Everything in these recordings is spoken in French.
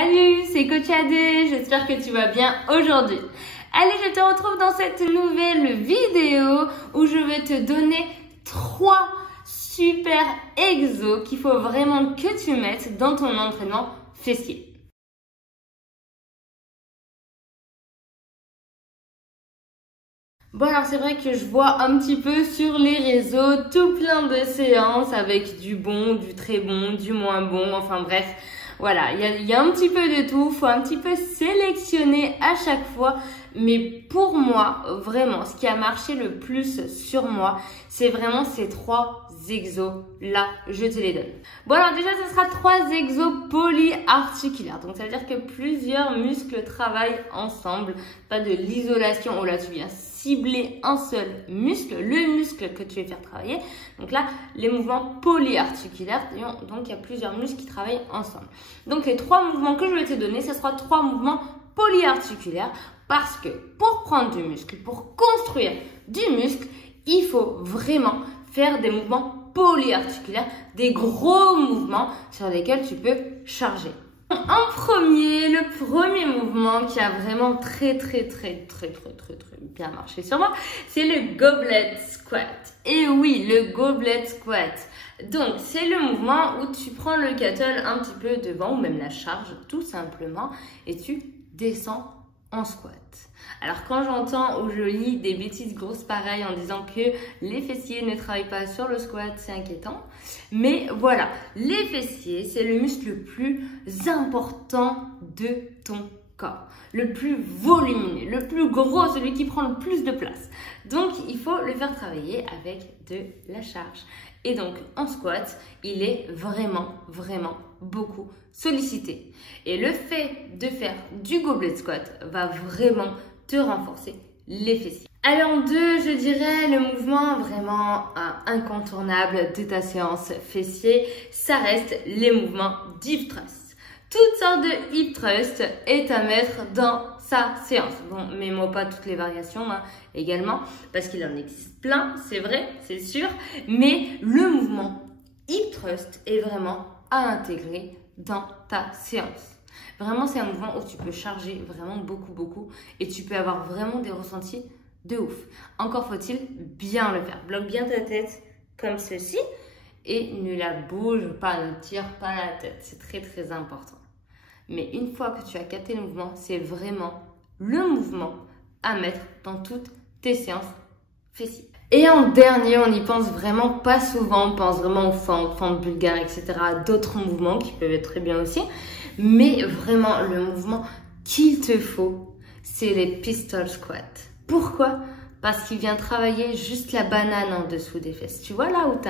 Salut, c'est Coach Adé, j'espère que tu vas bien aujourd'hui. Allez, je te retrouve dans cette nouvelle vidéo où je vais te donner 3 super exos qu'il faut vraiment que tu mettes dans ton entraînement fessier. Bon, alors c'est vrai que je vois un petit peu sur les réseaux tout plein de séances avec du bon, du très bon, du moins bon, enfin bref. Voilà, il y a un petit peu de tout, faut un petit peu sélectionner à chaque fois. Mais pour moi, vraiment, ce qui a marché le plus sur moi, c'est vraiment ces 3 exos là, je te les donne. Bon alors déjà, ce sera 3 exos polyarticulaires. Donc ça veut dire que plusieurs muscles travaillent ensemble, pas de l'isolation. Oh là, tu viens cibler un seul muscle, le muscle que tu veux faire travailler. Donc là, les mouvements polyarticulaires, donc il y a plusieurs muscles qui travaillent ensemble. Donc les 3 mouvements que je vais te donner, ce sera 3 mouvements polyarticulaires parce que pour prendre du muscle, pour construire du muscle, il faut vraiment faire des mouvements polyarticulaires, des gros mouvements sur lesquels tu peux charger. En premier, le premier mouvement qui a vraiment très bien marché sur moi, c'est le goblet squat. Et oui, le goblet squat. Donc, c'est le mouvement où tu prends le kettle un petit peu devant, ou même la charge, tout simplement, et tu descends en squat. Alors quand j'entends ou je lis des bêtises grosses pareilles en disant que les fessiers ne travaillent pas sur le squat, c'est inquiétant. Mais voilà, les fessiers, c'est le muscle le plus important de ton corps. Le plus volumineux, le plus gros, celui qui prend le plus de place. Donc il faut le faire travailler avec de la charge. Et donc en squat, il est vraiment beaucoup sollicité. Et le fait de faire du goblet squat va vraiment te renforcer les fessiers. Alors en 2, je dirais le mouvement vraiment incontournable de ta séance fessier, ça reste les mouvements d'hip thrust. Toutes sortes de hip thrust est à mettre dans sa séance. Bon, mets-moi pas toutes les variations également, parce qu'il en existe plein, c'est vrai, c'est sûr, mais le mouvement hip thrust est vraiment à intégrer dans ta séance. Vraiment, c'est un mouvement où tu peux charger vraiment beaucoup et tu peux avoir vraiment des ressentis de ouf. Encore faut-il bien le faire. Bloque bien ta tête comme ceci et ne la bouge pas, ne tire pas la tête. C'est très important. Mais une fois que tu as capté le mouvement, c'est vraiment le mouvement à mettre dans toutes tes séances fessiers. Et en dernier, on n'y pense vraiment pas souvent, on pense vraiment aux fentes bulgares, etc. D'autres mouvements qui peuvent être très bien aussi. Mais vraiment, le mouvement qu'il te faut, c'est les pistol squats. Pourquoi? Parce qu'il vient travailler juste la banane en dessous des fesses. Tu vois là où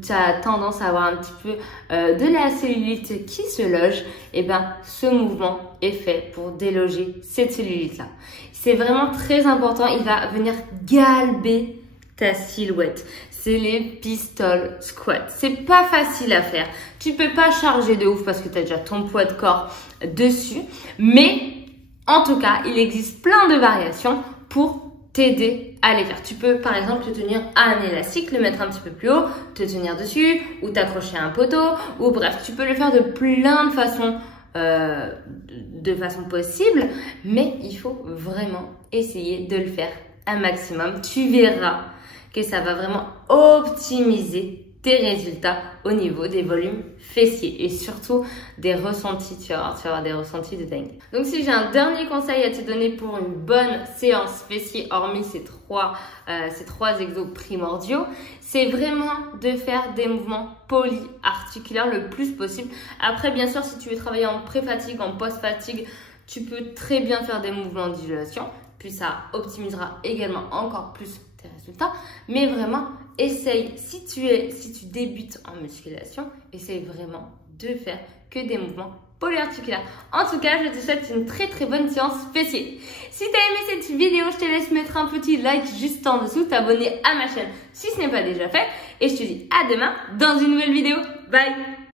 tu as tendance à avoir un petit peu de la cellulite qui se loge, et ben ce mouvement est fait pour déloger cette cellulite là. C'est vraiment très important, il va venir galber ta silhouette. C'est les pistol squats. C'est pas facile à faire. Tu peux pas charger de ouf parce que tu as déjà ton poids de corps dessus. Mais en tout cas, il existe plein de variations pour t'aider à les faire. Tu peux par exemple te tenir à un élastique, le mettre un petit peu plus haut, te tenir dessus ou t'accrocher à un poteau. Ou bref, tu peux le faire de plein de façons. De façon possible. Mais il faut vraiment essayer de le faire un maximum. Tu verras que ça va vraiment optimiser tes résultats au niveau des volumes fessiers et surtout des ressentis. Tu vas avoir des ressentis de dingue. Donc si j'ai un dernier conseil à te donner pour une bonne séance fessier, hormis ces trois exos primordiaux, c'est vraiment de faire des mouvements polyarticulaires le plus possible. Après, bien sûr, si tu veux travailler en pré-fatigue, en post-fatigue, tu peux très bien faire des mouvements d'isolation. Puis ça optimisera également encore plus tes résultats. Mais vraiment, essaye, si tu débutes en musculation, essaye vraiment de faire que des mouvements polyarticulaires. En tout cas, je te souhaite une très bonne séance fessier. Si tu as aimé cette vidéo, je te laisse mettre un petit like juste en dessous, t'abonner à ma chaîne si ce n'est pas déjà fait. Et je te dis à demain dans une nouvelle vidéo. Bye!